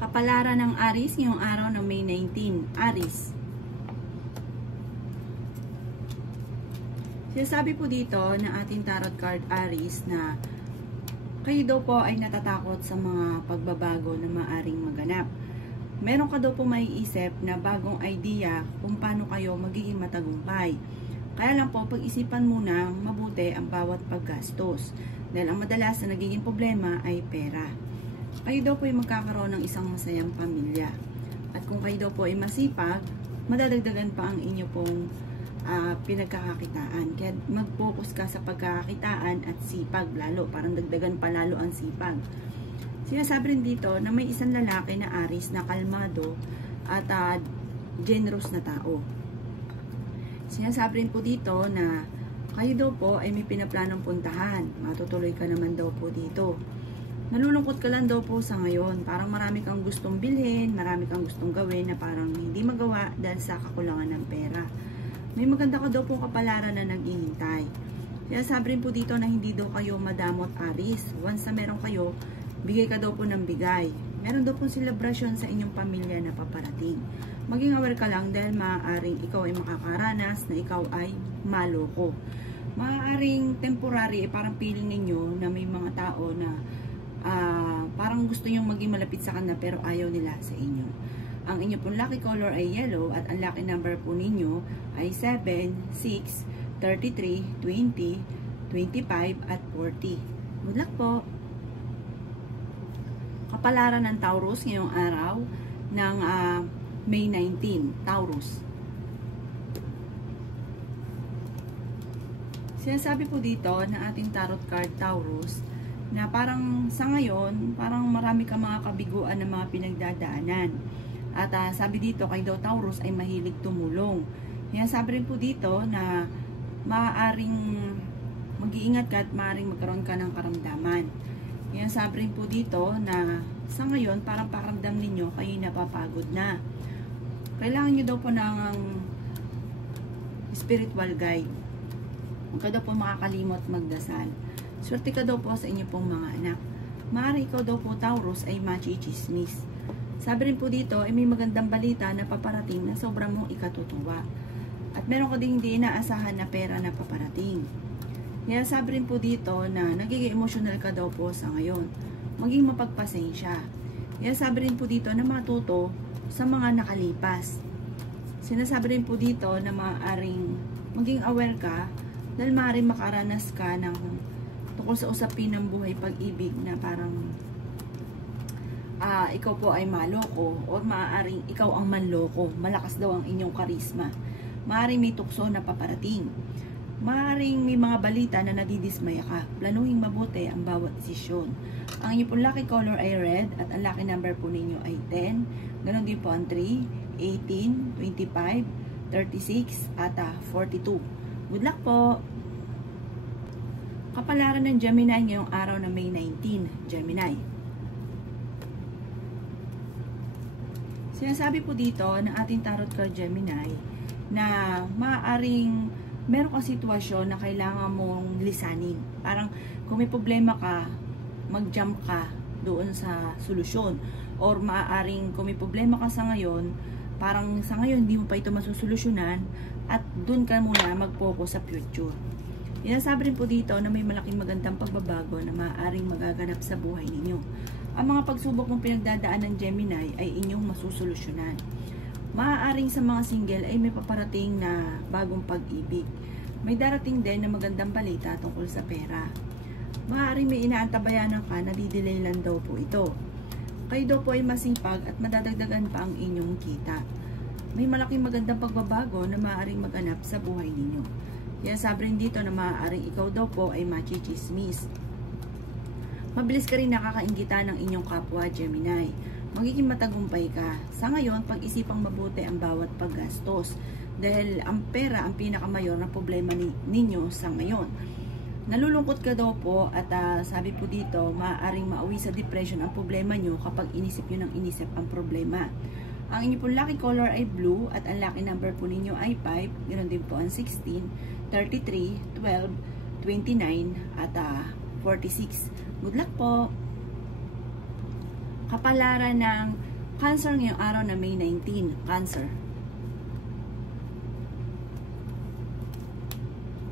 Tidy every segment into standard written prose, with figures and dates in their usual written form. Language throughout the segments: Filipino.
Kapalaran ng Aries ngayong araw ng May 19. Aries. Sinasabi po dito na ating tarot card Aries na kayo daw po ay natatakot sa mga pagbabago na maaring maganap. Meron ka daw po maiisip na bagong idea kung paano kayo magiging matagumpay. Kaya lang po, pag-isipan muna mabuti ang bawat paggastos. Dahil ang madalas na nagiging problema ay pera. Kayo daw po ay magkakaroon ng isang masayang pamilya. At kung kayo daw po ay masipag, madadagdagan pa ang inyo pong pinagkakakitaan. Kaya mag-focus ka sa pagkakakitaan at sipag lalo. Parang dagdagan pa lalo ang sipag. Sinasabi rin dito na may isang lalaki na Aries na kalmado at generous na tao. Sinasabi rin po dito na kayo daw po ay may pinaplanong puntahan. Matutuloy ka naman daw po dito. Nalulungkot ka lang daw po sa ngayon. Parang marami kang gustong bilhin, marami kang gustong gawin na parang hindi magawa dahil sa kakulangan ng pera. May maganda ka daw po kapalaran na naghihintay. Kaya sabi rin po dito na hindi daw kayo madamot Aries. Once na meron kayo, bigay ka daw po ng bigay. Meron daw po selebrasyon sa inyong pamilya na paparating. Maging aware ka lang dahil maaaring ikaw ay makakaranas na ikaw ay maloko. Maaaring temporary, parang feeling ninyo na may mga tao na parang gusto nyong maging malapit sa kanila pero ayaw nila sa inyo. Ang inyo pong lucky color ay yellow at ang lucky number po ninyo ay 7, 6, 33, 20, 25 at 40. Good luck po! Kapalaran ng Taurus ngayong araw ng May 19. Taurus. Sinasabi po dito na ating tarot card Taurus na parang sa ngayon, parang marami kang mga kabiguan na mga pinagdadaanan. At sabi dito, kay daw Taurus ay mahilig tumulong. Kaya sabi rin po dito na maaaring mag-iingat ka at maaaring magkaroon ka ng karamdaman. Kaya sabi rin po dito na sa ngayon, parang pakiramdam ninyo kayo napapagod na. Kailangan nyo daw po ng spiritual guide. Huwag ka daw po makakalimot magdasal. Swerte ka daw po sa inyo pong mga anak. Maaari ikaw daw po Taurus ay machichismis. Sabi rin po dito ay may magandang balita na paparating na sobrang mong ikatutuwa. At meron ka din hindi inaasahan na pera na paparating. Kaya sabi rin po dito na nagiging emotional ka daw po sa ngayon. Maging mapagpasensya. Kaya sabi rin po dito na matuto sa mga nakalipas. Sinasabi rin po dito na maaaring maging aware ka dahil maaaring makaranas ka ng tungkol sa usapin ng buhay pag-ibig na parang ikaw po ay maloko o maaaring ikaw ang manloko. Malakas daw ang inyong karisma. Maaaring may tukso na paparating. Maaaring may mga balita na nadidismaya ka. Planuhin mabuti ang bawat desisyon. Ang inyong pong lucky color ay red at ang lucky number po ninyo ay 10. Ganon din po ang 3, 18, 25, 36 at 42. Good luck po! Kapalaran ng Gemini ngayong araw na May 19. Gemini. Sinasabi po dito na ating tarot card Gemini na maaaring meron kang sitwasyon na kailangan mong lisanin. Parang kung may problema ka, mag-jump ka doon sa solusyon. Or maaaring kung may problema ka sa ngayon, parang sa ngayon hindi mo pa ito masusolusyonan at doon ka muna mag-focus sa future. Inasabi rin po dito na may malaking magandang pagbabago na maaaring magaganap sa buhay ninyo. Ang mga pagsubok mong pinagdadaan ng Gemini ay inyong masusolusyonan. Maaaring sa mga single ay may paparating na bagong pag-ibig. May darating din na magandang balita tungkol sa pera. Maaaring may inaantabayanan ka na didelay lang daw po ito. Kayo daw po ay masipag at madadagdagan pa ang inyong kita. May malaking magandang pagbabago na maaaring maganap sa buhay ninyo. Kaya sabi rin dito na maaaring ikaw daw po ay machichismis. Mabilis ka rin nakakainggitan ng inyong kapwa Gemini. Magiging matagumpay ka. Sa ngayon, pag-isipang mabuti ang bawat paggastos. Dahil ang pera ang pinakamayor na problema ninyo sa ngayon. Nalulungkot ka daw po at sabi po dito, maaaring mauwi sa depression ang problema nyo kapag inisip nyo ng inisip ang problema. Ang inyong pong lucky color ay blue at ang lucky number po ninyo ay 5. Ganoon din po ang 16, 33, 12, 29 at 46. Good luck po! Kapalaran ng Cancer ngayong araw na May 19. Cancer.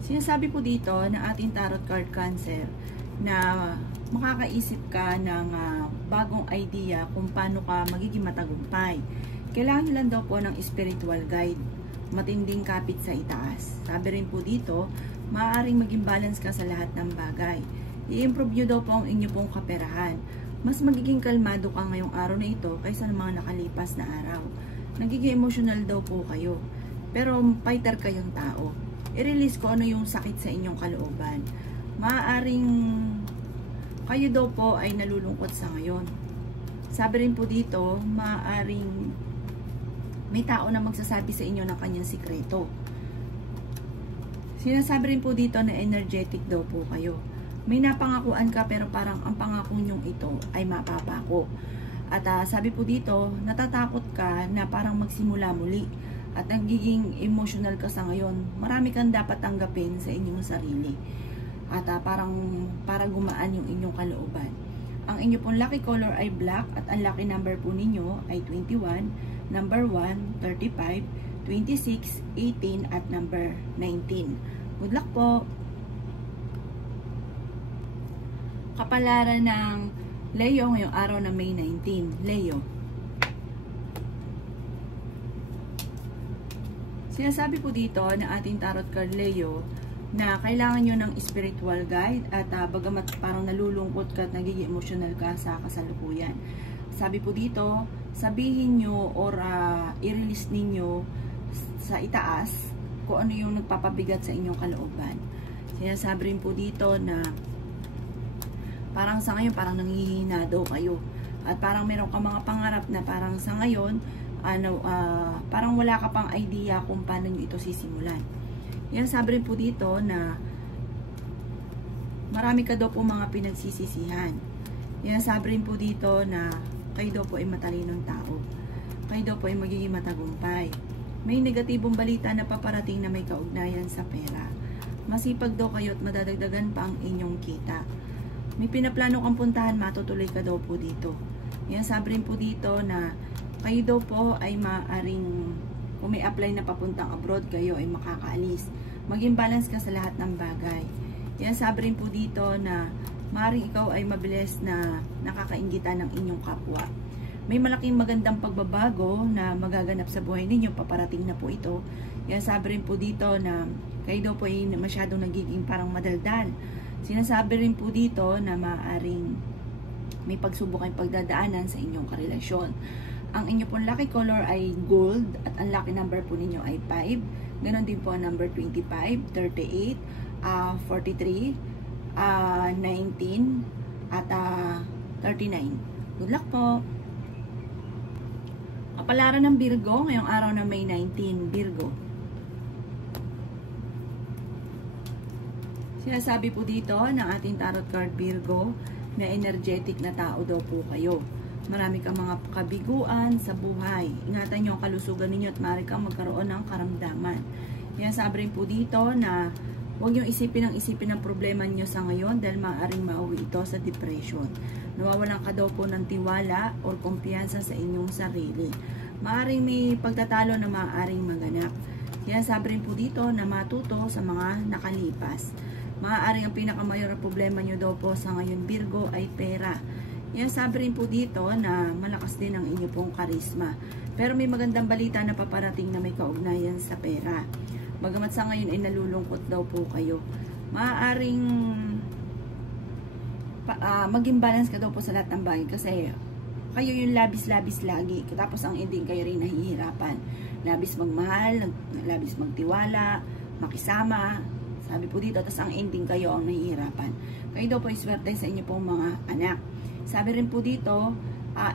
Sinasabi po dito na ating tarot card Cancer na makakaisip ka ng bagong idea kung paano ka magiging matagumpay. Kailangan lang daw po ng spiritual guide, matinding kapit sa itaas. Sabi rin po dito, maaaring maging balance ka sa lahat ng bagay. I-improve nyo daw po ang inyo pong kaperahan. Mas magiging kalmado ka ngayong araw na ito kaysa ng mga nakalipas na araw. Nagiging emotional daw po kayo. Pero fighter kayong tao. I-release ko ano yung sakit sa inyong kalooban. Maaaring kayo daw po ay nalulungkot sa ngayon. Sabi rin po dito, maaaring may tao na magsasabi sa inyo ng kanyang sikreto. Sinasabi rin po dito na energetic daw po kayo. May napangakuan ka pero parang ang pangako nyong ito ay mapapako. At sabi po dito, natatakot ka na parang magsimula muli. At nagiging emotional ka sa ngayon. Marami kang dapat tanggapin sa inyong sarili. At para gumaan yung inyong kalooban. Ang inyo pong lucky color ay black at ang lucky number po ninyo ay 21, number 1, 35, 26, 18 at number 19. Good luck po! Kapalaran ng Leo ngayong araw na May 19. Leo. Sinasabi po dito na ating tarot card Leo na kailangan nyo ng spiritual guide at bagamat parang nalulungkot ka at nagiging emotional ka sa kasalukuyan. Sabi po dito, sabihin nyo or i-release ninyo sa itaas kung ano yung nagpapabigat sa inyong kalooban. Sinasabi rin po dito na parang sa ngayon parang nanghihina daw kayo at parang meron ka mga pangarap na parang sa ngayon parang wala ka pang idea kung paano nyo ito sisimulan. Yan, sabi rin po dito na marami ka daw po mga pinagsisisihan. Yan, sabi rin po dito na kayo daw po ay matalinong tao. Kayo daw po ay magiging matagumpay. May negatibong balita na paparating na may kaugnayan sa pera. Masipag daw kayo at madadagdagan pa ang inyong kita. May pinaplano kang puntahan, matutuloy ka daw po dito. Yan, sabi rin po dito na kayo daw po ay maaring kung may apply na papuntang abroad, kayo ay makakaalis. Maging balance ka sa lahat ng bagay. Yan, sabi rin po dito na maaaring ikaw ay mabilis na nakakaingitan ng inyong kapwa. May malaking magandang pagbabago na magaganap sa buhay ninyo, paparating na po ito. Yan, sabi rin po dito na kayo daw po ay masyadong nagiging parang madaldal. Sinasabi rin po dito na maaaring may pagsubok ay pagdadaanan sa inyong karelasyon. Ang inyo pong lucky color ay gold at ang lucky number po ninyo ay 5. Ganon din po ang number 25, 38, 43, 19 at 39. Good luck po! Kapalaran ng Virgo ngayong araw na May 19. Virgo. Sinasabi po dito ng ating tarot card Virgo na energetic na tao daw po kayo. Marami kang mga kabiguan sa buhay. Ingatan nyo ang kalusugan ninyo at maaari kang magkaroon ng karamdaman. Yan, sabi rin po dito na huwag nyo isipin ang problema nyo sa ngayon dahil maaaring mauwi ito sa depression. Nawawalan ka daw po ng tiwala o kumpiyansa sa inyong sarili. Maaaring may pagtatalo na maaaring maganap. Yan, sabi rin po dito na matuto sa mga nakalipas. Maaaring ang pinakamayroong problema nyo daw po sa ngayon Virgo ay pera. Yan, sabi rin po dito na malakas din ang inyo pong karisma. Pero may magandang balita na paparating na may kaugnayan sa pera. Bagamat sa ngayon ay nalulungkot daw po kayo. Maaaring maging balance ka daw po sa lahat ng bagay kasi kayo yung labis-labis lagi. Tapos ang ending kayo rin nahihirapan. Labis magmahal, labis magtiwala, makisama. Sabi po dito, tapos ang ending kayo ang nahihirapan. Kayo daw po iswerte sa inyo pong mga anak. Sabi rin po dito,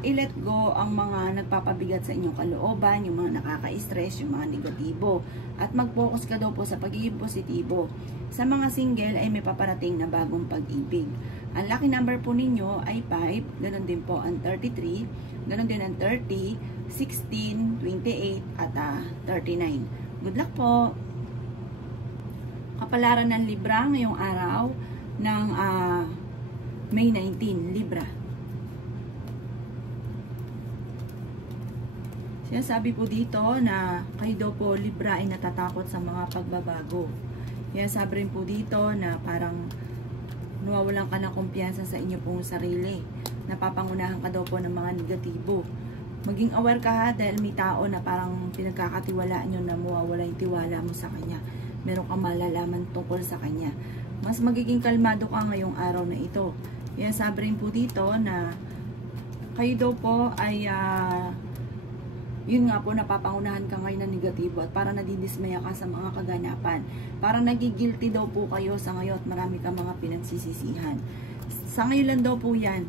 i-let go ang mga nagpapabigat sa inyong kalooban, yung mga nakaka-stress, yung mga negatibo. At mag-focus ka daw po sa pagiging positibo. Sa mga single ay may paparating na bagong pag-ibig. Ang lucky number po ninyo ay 5, ganun din po ang 33, ganun din ang 30, 16, 28, at 39. Good luck po! Kapalaran ng Libra ngayong araw ng May 19, Libra. Sinasabi po dito na kayo daw po Libra ay natatakot sa mga pagbabago. Sinasabi rin po dito na parang nawawalan ka ng kumpiyansa sa inyo pong sarili. Napapangunahan ka daw po ng mga negatibo. Maging aware ka ha, dahil may tao na parang pinagkakatiwalaan nyo na mawawala yung tiwala mo sa kanya. Meron kang malalaman tungkol sa kanya. Mas magiging kalmado ka ngayong araw na ito. Sabi rin po dito na kayo daw po ay yun nga po, napapangunahan ka ngayon ng negatibo at parang nadidismaya ka sa mga kaganapan. Parang nagigilty daw po kayo sa ngayon at marami kang mga pinagsisisihan. Sa ngayon lang daw po yan.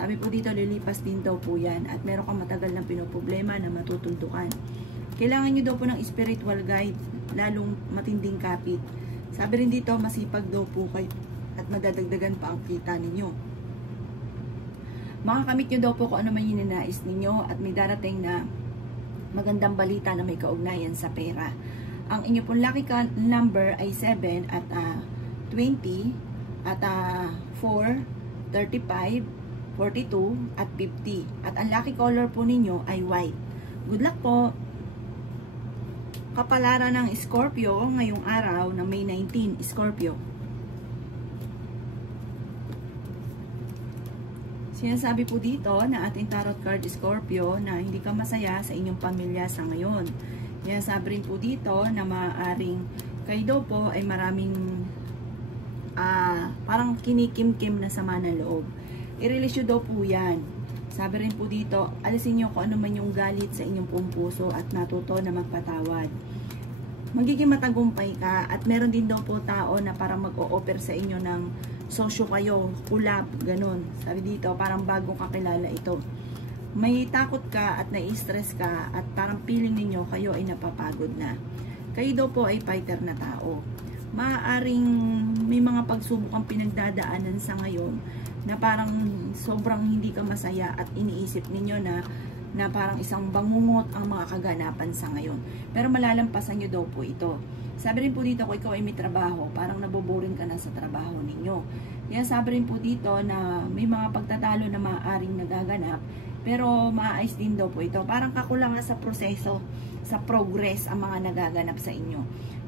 Sabi po dito, lilipas din daw po yan at meron kang matagal na pinoproblema na matutuldukan. Kailangan nyo daw po ng spiritual guide, lalong matinding kapit. Sabi rin dito, masipag daw po kayo at madadagdagan pa ang kita ninyo. Makakamit nyo daw po kung ano man yung ninais ninyo at may darating na magandang balita na may kaugnayan sa pera. Ang inyo pong lucky number ay 7 at 20 at 4, 35, 42 at 50. At ang lucky color po ninyo ay white. Good luck po! Kapalaran ng Scorpio ngayong araw na May 19, Scorpio. Sinasabi po dito na ating tarot card Scorpio na hindi ka masaya sa inyong pamilya sa ngayon. Sinasabi rin po dito na maaaring kayo daw po ay maraming parang kinikim-kim na sama ng loob. I-release nyo daw po yan. Sabi rin po dito, alisin nyo kung ano man yung galit sa inyong pong puso at natuto na magpatawad. Magiging matagumpay ka at meron din daw po tao na parang mag-o-offer sa inyo ng sosyo kayo, kulap, ganun. Sabi dito, parang bagong kakilala ito. May takot ka at nai-stress ka at parang feeling ninyo kayo ay napapagod na. Kayo daw po ay fighter na tao. Maaaring may mga pagsubok ang pinagdadaanan sa ngayon na parang sobrang hindi ka masaya at iniisip ninyo na parang isang bangungot ang mga kaganapan sa ngayon. Pero malalampasan nyo daw po ito. Sabi rin po dito, kung ikaw ay may trabaho, parang naboboring ka na sa trabaho ninyo. Kaya sabi rin po dito na may mga pagtatalo na maaaring nagaganap, pero maayos din daw po ito. Parang kakulangan sa proseso, sa progress ang mga nagaganap sa inyo.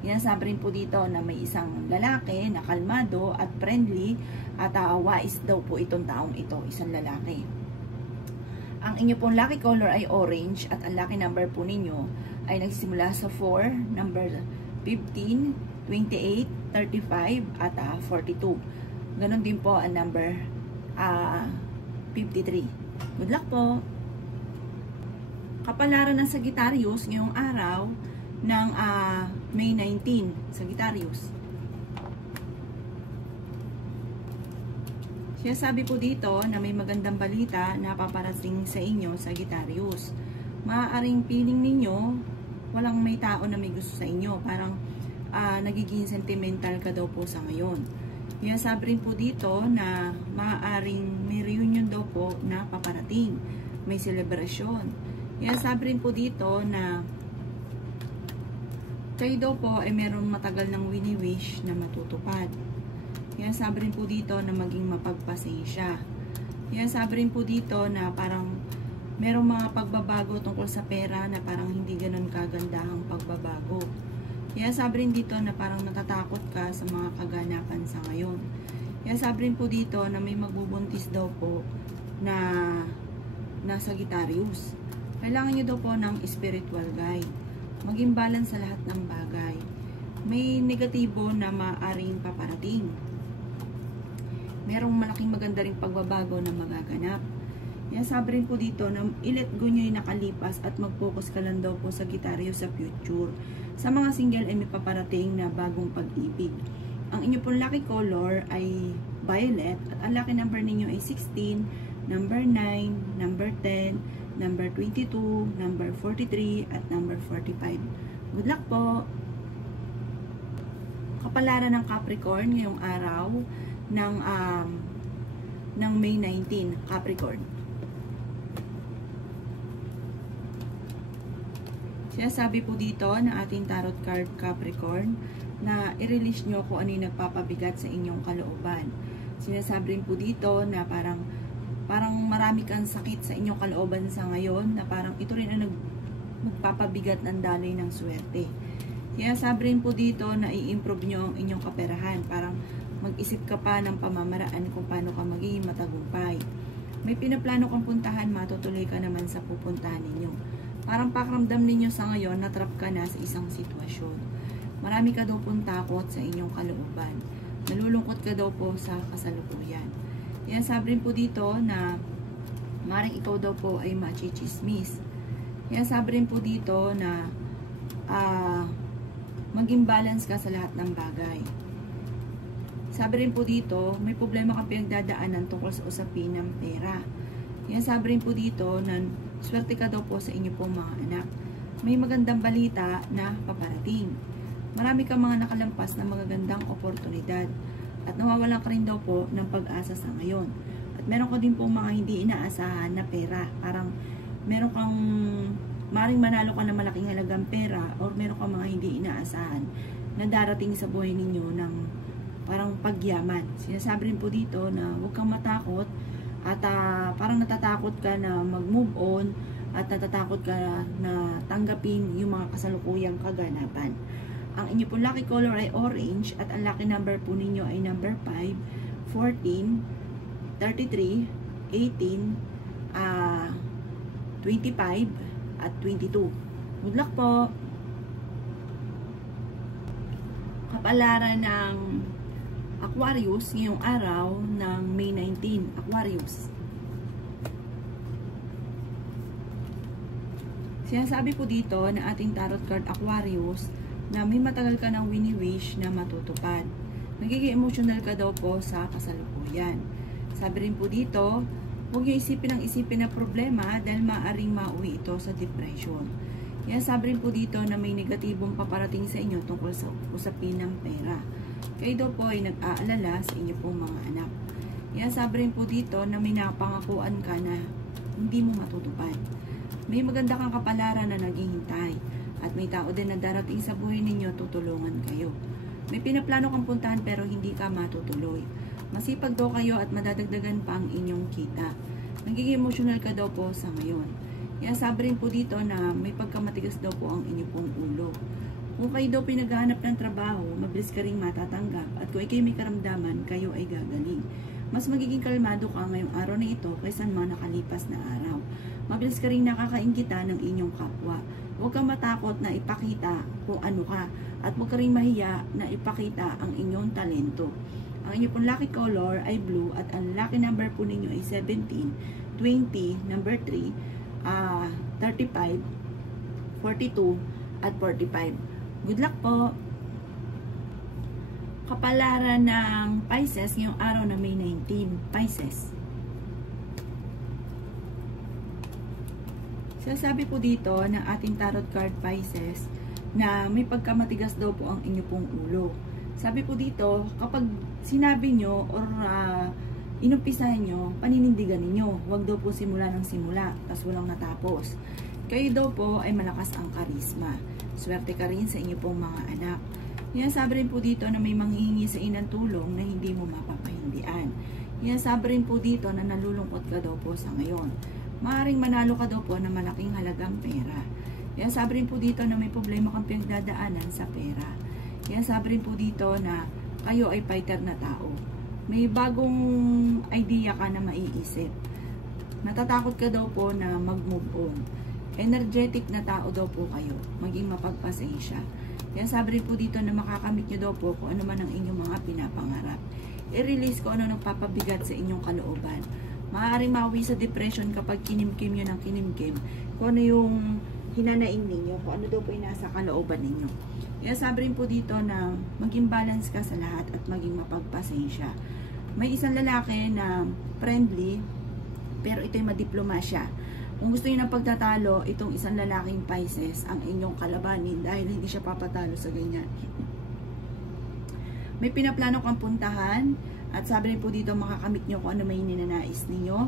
Yan sabi rin po dito na may isang lalaki na kalmado at friendly at wais daw po itong taong ito, isang lalaki. Ang inyo pong lucky color ay orange at ang lucky number po ninyo ay nagsimula sa 4, number 15, 28, 35 at 42. Ganon din po ang number 53. Good luck po! Kapalaran ng Sagittarius ngayong araw ng May 19, Sagittarius. Sinasabi po dito na may magandang balita na paparating sa inyo, Sagittarius. Maaaring feeling ninyo walang may tao na may gusto sa inyo. Parang nagiging sentimental ka daw po sa ngayon. Sinasabi rin po dito na maaaring may reunion daw po na paparating. May celebration. Sinasabi rin po dito na kayo daw po ay merong matagal ng wini-wish na matutupad. Sabi rin po dito na maging mapagpasensya. Sabi rin po dito na parang merong mga pagbabago tungkol sa pera na parang hindi ganun kagandahang pagbabago. Sabi rin dito na parang natatakot ka sa mga kaganapan sa ngayon. Sabi rin po dito na may magbubuntis daw po na Sagittarius. Kailangan nyo daw po ng spiritual guide. Maging balance sa lahat ng bagay. May negatibo na maaring paparating. Merong malaking maganda ring pagbabago na magaganap. Sabi rin po dito na i-let go nyo yung nakalipas at mag-focus ka lang daw po sa Sagittarius sa future. Sa mga single ay may paparating na bagong pag-ibig. Ang inyo pong lucky color ay violet at ang lucky number ninyo ay 16, number 9, number 10, number 22, number 43 at number 45. Good luck po! Kapalaran ng Capricorn ngayong araw ng May 19, Capricorn. Sinasabi po dito na ating tarot card Capricorn na i-release nyo kung ano yung nagpapabigat sa inyong kalooban. Sinasabi rin po dito na parang marami kang sakit sa inyong kalooban sa ngayon, na parang ito rin ang magpapabigat ng daloy ng swerte. Kaya sabi rin po dito na i-improve nyo ang inyong kaperahan. Parang mag-isip ka pa ng pamamaraan kung paano ka magiging matagumpay. May pinaplano kang puntahan, matutuloy ka naman sa pupuntahan ninyo. Parang pakiramdam ninyo sa ngayon, natrap ka na sa isang sitwasyon. Marami ka daw pong takot sa inyong kalooban. Nalulungkot ka daw po sa kasalukuyan. Kaya sabi rin po dito na maring ikaw daw po ay machichismis. Kaya sabi rin po dito na maging balance ka sa lahat ng bagay. Sabi rin po dito, may problema kang pinagdadaanan tungkol sa usapin ng pera. Kaya sabi rin po dito na swerte ka daw po sa inyo pong mga anak. May magandang balita na paparating. Marami kang mga nakalampas na magagandang oportunidad. At nawawalan ka rin daw po ng pag-asa sa ngayon. At meron ka din po mga hindi inaasahan na pera. Parang meron kang maring manalo ka ng malaking halagang pera or meron kang mga hindi inaasahan na darating sa buhay ninyo ng parang pagyaman. Sinasabi rin po dito na huwag kang matakot at parang natatakot ka na mag-move on at natatakot ka na tanggapin yung mga kasalukuyang kaganapan. Ang inyo pong lucky color ay orange at ang lucky number po ninyo ay number 5, 14, 33, 18, 25, at 22. Good luck po! Kapalaran ng Aquarius ngayong araw ng May 19. Aquarius. Sinasabi po dito na ating tarot card Aquarius na may matagal ka ng wini-wish na matutupad. Magiging emotional ka daw po sa kasalukuyan. Sabi rin po dito, huwag niyo isipin na problema dahil maaaring mauwi ito sa depression. Kaya sabi rin po dito na may negatibong paparating sa inyo tungkol sa usapin ng pera. Kayo daw po ay nag-aalala sa inyo pong mga anak. Kaya sabi rin po dito na may napangakuan ka na hindi mo matutupad. May maganda kang kapalaran na naghihintay. At may tao din na darating sa buhay ninyo, tutulungan kayo. May pinaplano kang puntahan pero hindi ka matutuloy. Masipag daw kayo at madadagdagan pa ang inyong kita. Nagiging emotional ka daw po sa ngayon. Kaya sabi rin po dito na may pagkamatigas daw po ang inyong pong ulo. Kung kayo daw pinaghahanap ng trabaho, mabilis ka rin matatanggap. At kung kayo may karamdaman, kayo ay gagaling. Mas magiging kalmado ka ngayong araw na ito kaysa mga nakalipas na araw. Mabilis ka rin nakakaingita ng inyong kapwa. Huwag kang matakot na ipakita kung ano ka. At huwag ka rin mahiya na ipakita ang inyong talento. Ang inyong pong lucky color ay blue at ang lucky number po ninyo ay 17, 20, number 3, 35, 42, at 45. Good luck po! Kapalaran ng Pisces ngayong araw na May 19. Pisces. Sasabi po dito ng ating tarot card Pisces na may pagkamatigas daw po ang inyo pong ulo. Sabi po dito, kapag sinabi nyo or inumpisahan nyo, paninindigan ninyo. Huwag daw po simula ng simula, tas walang natapos. Kayo daw po ay malakas ang karisma. Swerte ka rin sa inyo pong mga anak. Yan sabi rin po dito na may manghihingi sa inang tulong na hindi mo mapapahindian. Yan sabi rin po dito na nalulungkot ka daw po sa ngayon. Maaring manalo ka daw po na malaking halagang pera. Yan sabi rin po dito na may problema kang pinagdadaanan sa pera. Yan sabi rin po dito na kayo ay fighter na tao. May bagong idea ka na maiisip. Natatakot ka daw po na mag-move on. Energetic na tao daw po kayo. Maging mapagpasensya. Yan sabi rin po dito na makakamit nyo daw po kung ano man ang inyong mga pinapangarap. I-release ko ano nagpapabigat sa inyong kalooban. Maaaring mauwi sa depression kapag kinimkim nyo ng kinimkim. Kung ano yung hinanaing ninyo, kung ano daw po yung nasa kalooban ninyo. Kaya sabi rin po dito na maging balance ka sa lahat at maging mapagpasensya. May isang lalaki na friendly, pero ito'y madiplomasya. Kung gusto niyo ng pagtatalo, itong isang lalaking Pisces ang inyong kalabanin dahil hindi siya papatalo sa ganyan. May pinaplano kang puntahan at sabi rin po dito makakamit nyo kung ano may ninanais ninyo.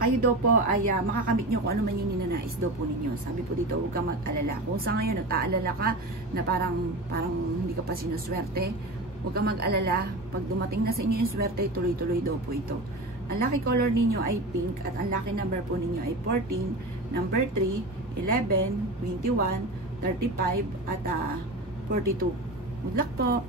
Kayo daw po ay makakamit nyo kung ano man yung ninanais daw po ninyo. Sabi po dito, huwag kang mag-alala. Kung sa ngayon nag-aalala ka na parang hindi ka pa sinuswerte, huwag kang mag-alala. Pag dumating na sa inyo yung swerte, tuloy-tuloy daw po ito. Ang lucky color ninyo ay pink at ang lucky number po ninyo ay 14, number 3, 11, 21, 35, at 42. Good luck po!